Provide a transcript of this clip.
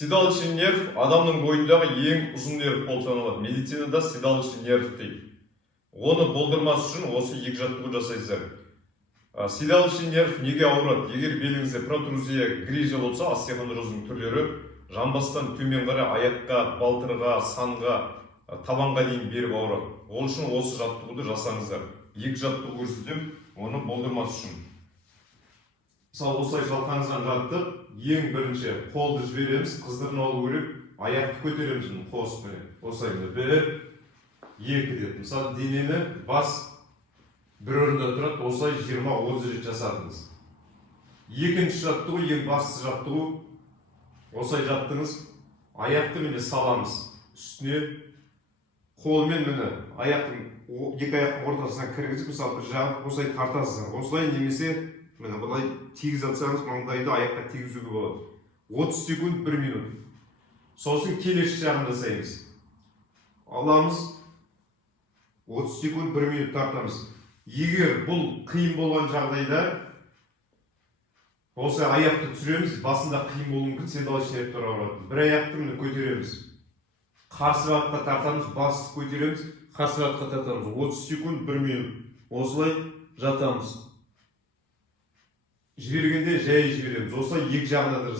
Седалищный нерв адамның бойындағы ең ұзын нерв болып саналады. Медицинада седалищный нерв дейді. Оны болдырмас үшін осы екі жаттығу жасайсыздар. Седалищный нерв неге ауырады? Егер беліңізде протрузия, грижа болса, остеохондрозның түрлері жамбастан төмен қарай аяққа, балтырға, санға, табанға дейін беріп ауырады. Ол үшін осы жаттығуды жасаңыздар. Екі жаттығу көрсетем, оны болдырмас үшін. Мысалы, осылай жатқаныңыздан жаттық, ең бірінші қолды жібереміз, қыздырын алу керек, аяқты көтереміз, қосып осылай бір, екі деп. Мысалы, денені бас бір орында тұрады, осылай 20-30 рет жасадыңыз. Екінші жаттығу, ең басты жаттығу, осылай жаттыңыз, аяқты міне саламыз. Үстіне қолмен міне аяқтың екі аяқтың ортасына кіргізіп, мысалы, бір жағып осылай тартасыз. Осылай немесе міне бұлай тегіз атсаңыз, маңдайды аяққа тегізуге болады. 30 секунд 1 минут. Сосын келесі жағын жасаймыз. Аламыз, 30 секунд 1 минут тартамыз. Егер бұл қиын болған жағдайда, осы аяқты түсіреміз, басында қиын болуы мүмкін, седалищный нерв ауырады. Бір аяқты міне көтереміз. Қарсы бағытқа тартамыз, басты көтереміз, қарсы бағытқа тартамыз. 30 секунд 1 минут. Осылай жатамыз. Жібергенде жай жібереміз. Осылай екі жағына